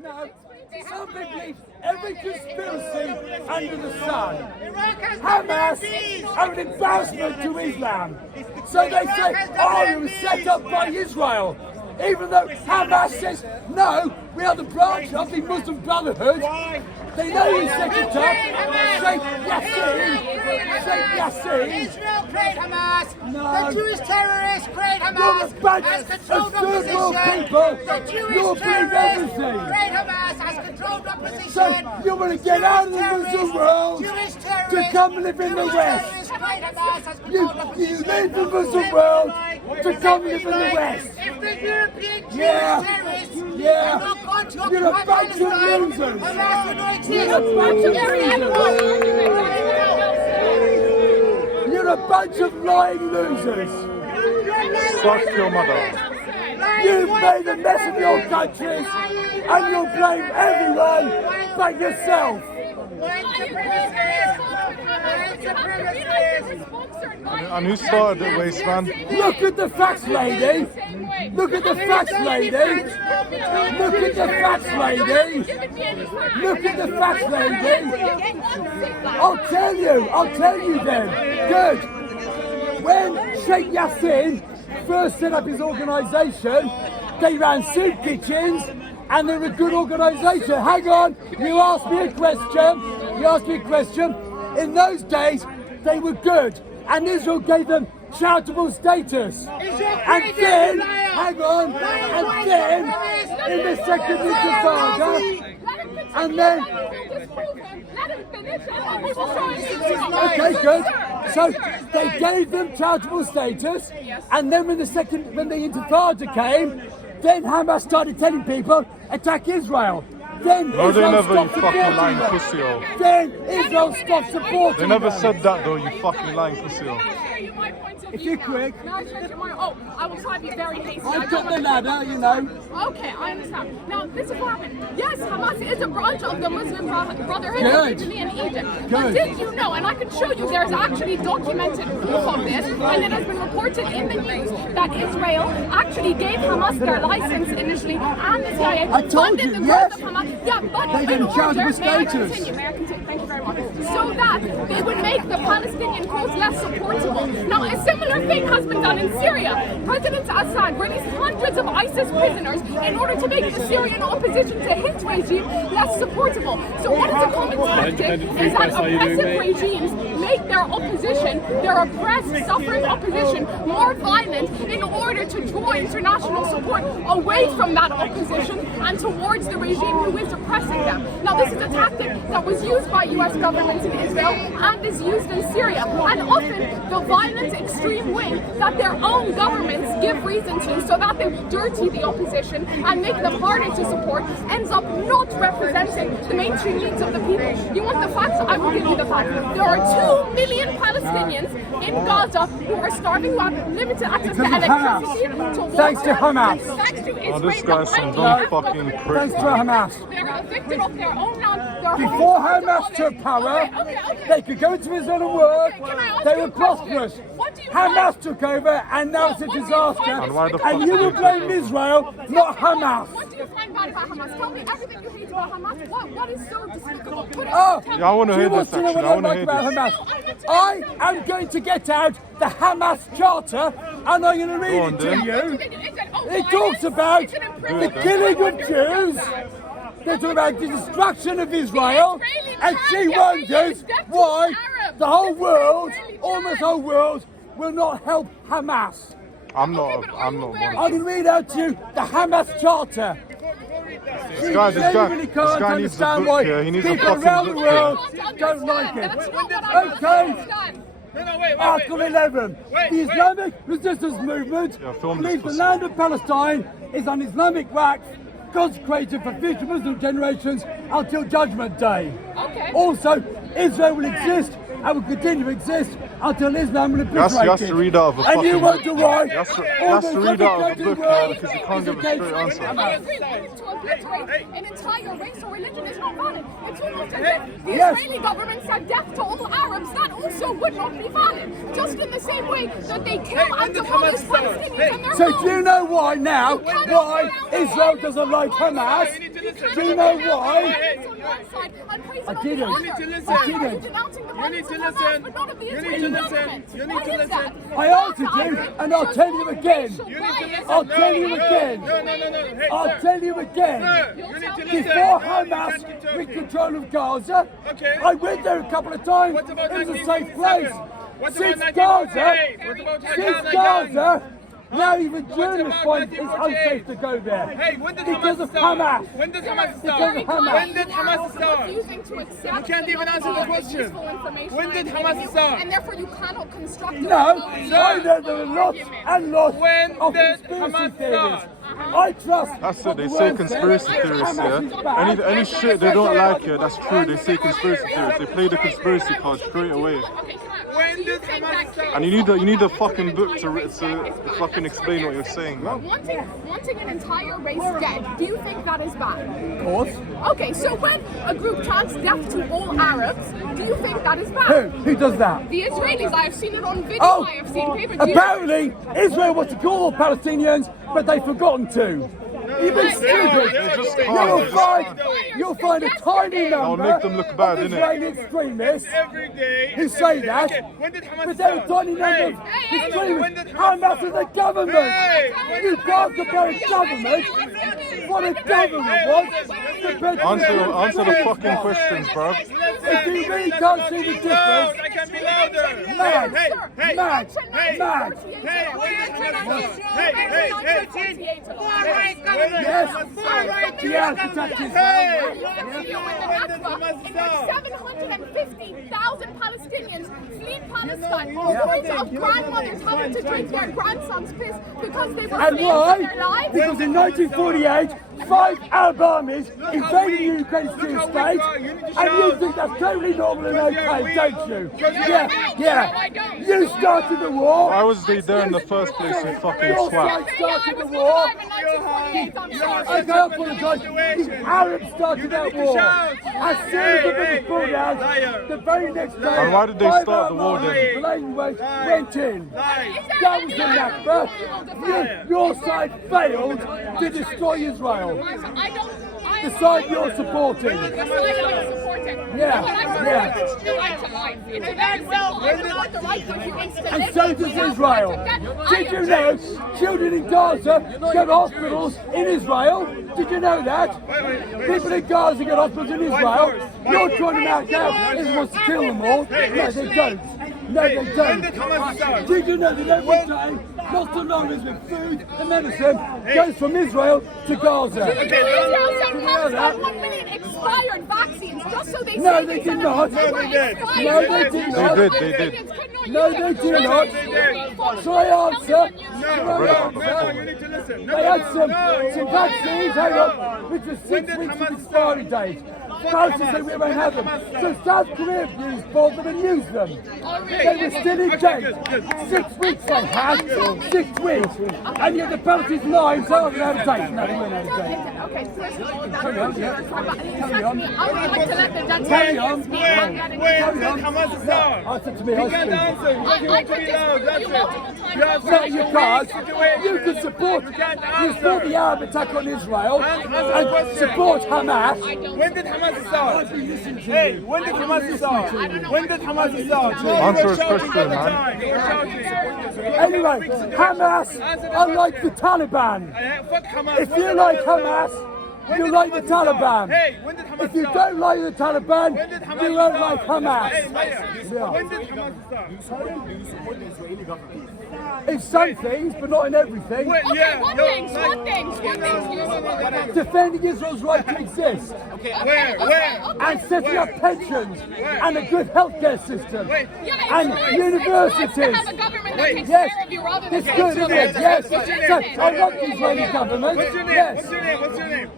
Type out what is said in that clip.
No, some people believe every conspiracy under the sun. Hamas are an embarrassment to Islam. So they say, oh, it was set up by Israel. Even though Hamas says, no, we are the branch of the Muslim Brotherhood. They know you set it up. Sheikh Yassin. Israel created Hamas. No. The Jewish terrorists created Hamas. You're a bunch has of controlled third world opposition. people. The Jewish You'll believe terrorists everything. created Hamas. Has controlled opposition. So you want to get out of the Muslim world Jewish to terrorists. come live in the West. Terrorists created Hamas. Has You controlled opposition. leave the Muslim world to come live in the West. If the European Jewish Yeah. terrorists Yeah. are not going to You're a occupy bunch of Palestine, losers. Hamas will not exist. You're a bunch of losers. You're a bunch of lying losers. Fuck your mother. You've made a mess of your countries and you'll blame everyone but yourself. And who started it, waste man? Look at the facts, lady. Look at the facts, lady. Look at the facts, lady. Look at the facts, lady. I'll tell you then. Good. When Sheikh Yassin first set up his organisation, they ran soup kitchens and they were a good organisation. Hang on, you asked me a question. In those days, they were good. And Israel gave them charitable status. And then, hang on, and then, in the second Intifada, and then, okay, good. So they gave them charitable status, and then when the Intifada came, then Hamas started telling people, attack Israel. Then No, they Israel never, you stopped fucking supporting lying them. pussy, oh. Then Israel stopped supporting They never them. said that though, you fucking lying pussy, oh. If you're quick. Oh, I will try to be very hasty. I've got the ladder, you know. Okay, I understand. Now, this is what happened. Yes, Hamas is a branch of the Muslim Brotherhood Good. originally in Egypt. Good. But did you know, and I can show you, there's actually documented proof of this, and it has been reported in the news that Israel actually gave Hamas their license initially, and the CIA I told funded you, the yes. growth of Hamas. Yeah, but They in didn't order, charge with may I status. continue? May I continue? Thank you very much. So that they would make the Palestinian cause less supportable. Now, a similar thing has been done in Syria. President Assad released hundreds of ISIS prisoners in order to make the Syrian opposition to his regime less supportable. So what is a common tactic is that oppressive regimes make their opposition, their oppressed, suffering opposition, more violent in order to draw international support away from that opposition and towards the regime who is oppressing them. Now, this is a tactic that was used by US governments in Israel and is used in Syria. And often the violent extreme wing that their own governments give reason to, so that they dirty the opposition and make them harder to support, ends up not representing the mainstream needs of the people. You want the facts? I will give you the facts. There are 2 million Palestinians in Gaza who are starving, who have limited access to electricity, to water. Thanks to Hamas. Thanks to Israel. Oh, this guy's some dumb fucking prick, Thanks to man. Hamas. They're evicted of their own land. Before Hamas took power, they could go into Israel and work. They were prosperous. Hamas took over, and now it's a disaster. And why the fuck And you did will you blame take it? Israel, not Hamas. What do you find bad about Hamas? Tell me everything you hate about Hamas. What is so despicable? Put it Oh, tell me. Yeah, I want to she hear wants this to know actually. what I I want to like hear about this. Hamas. I am going to get out the Hamas Charter, and I'm going to read Go on, it to then. you. Oh, It talks about it's an the improvement. killing of Jews. They talk about the destruction of Israel, and she wonders why the whole world, almost the whole world, will not help Hamas. I'm not I one. can read out to you the Hamas Charter. This guy genuinely can't needs a understand book why here. He needs a people around the fucking book here. world don't like it. Okay. Article 11. The Islamic resistance movement Yeah, film believes this the land of Palestine is an Islamic waqf consecrated for future Muslim generations until Judgment Day. Okay. Also, Israel will exist and will continue to exist until Islam You have to read out of a and you fucking wonder why. You have to read out of a book, man, because you can't give a straight answer. I agree. To obliterate an entire race or religion is not valid. It's almost as if the Yes. Israeli government said death to all Arabs. That also would not be valid. Just in the same way that they kill and demolish Palestinians in their So homes. do you know why now? Why Israel doesn't like Hamas? Do you know why? I didn't. I didn't. I answered you, and I'll tell you again. I'll tell you again. I'll tell you again. Before Hamas took control of Gaza, I went there a couple of times. It was a safe place. Since Gaza, now even journalists find it's unsafe to go there because of Hamas. When did Hamas Because of Hamas. When did Hamas start? You can't even answer the question. When did Hamas start? And therefore you cannot construct a No, I know there are lots and lots When of did conspiracy Hamas theories. start? I trust That's what it, they the say world conspiracy says. theorists, Hamas is yeah? bad. Any shit they don't like, yeah, that's true. They say conspiracy theorists. They play the conspiracy card straight away. When did Hamas start? And you need a fucking book to fucking explain what you're saying, man. Wanting an entire race dead, do you think that is bad? Of course. Okay, so when a group chants death to all Arabs, do you think that is bad? Who does that? The Israelis, I have seen it on video, Oh, I have seen paper. Do you- apparently Israel wants to call all Palestinians, but they've forgotten to. You've been stupid. just can't. You'll find a tiny That'll number make them look bad, of innit? Israeli extremists Every day. who say that, Okay, when did Hamas but they're a start? tiny number Hey, of when extremists. did Hamas Hamas is a government. Hey, You can't compare a government, what a government was, compared to Answer the fucking questions, bro. If you really can't see the difference, I can be louder. mad, Hey, mad, hey, mad. Hey, when did Hamas start? Hey, Yes, the architect is In which 750,000 Palestinians flee Palestine. Stories of grandmothers having to drink their grandsons' piss because they were And fleeing for why? their lives. Because in 1948, 5 Arab armies invaded the Ukraine state, and you think that's totally normal and okay, don't you? Yeah. You started the war. Why was they there in the first place, you fucking Your swat? side started the war. Okay, I apologise. The Arabs started that war. As soon as the British pulled out, the very next day, And why did they 5 start the war Arab then? armies went in. That was the Nakba. Your side failed to destroy Israel. The side you're supporting. And so does Israel. Did you know children in Gaza go to hospitals in Israel? Did you know that? People in Gaza go to hospitals in Israel. You're trying to knock out Israel wants to kill them all. No, they don't. No, they don't. Did you know that every day, lots of numbers with food and medicine goes from Israel to Gaza? Israel sent Palestine 1 million expired vaccines just so they No, they did not. No, they did. No, they did not. They did. No, they did not. Try answer. No, you need to listen. They had some vaccines, hang on, which was 6 weeks of expiry date. Francis said we won't have them. So South Korea bought them and used them. They were still in date. 6 weeks they had, 6 weeks. And yet the penalty's 9, so they're out of date. No, they weren't out of date. Okay, first of all, Carry on, yeah. Carry on. I would like to let the gentleman Carry on. speak. When did Hamas start? Answer to me, You I can't speak. answer. You I have to could be loud. disagree with you That's multiple it. times. You have No, such you a can't. weak situation. You can support. You can't You support the answer. Arab attack on Israel Answer the and question. support Hamas. When did Hamas start? I've been listening to Hey, you. when did Hamas start? When did Hamas start? Answer You were his shouting question, all the man. time. You were shouting. Anyway, Hamas are like the Taliban. Fuck Hamas. If you like Hamas, you like the Taliban. Hey, when did Hamas If you start? don't like the Taliban, When did Hamas you won't start? like Hamas. Hey, Maya, Yeah. when did Hamas start? In some things, but not in everything. Wait, Okay, yeah, one no, thing, one thing. Defending Israel's right to exist. Where? And setting up pensions and a good healthcare system. Yeah, And it's nice. universities. It's nice to have a government that takes Yes, care of you rather than it's good, isn't it? Yes. So I like the Israeli government. What's your name? Yes. What's your name? What's your name?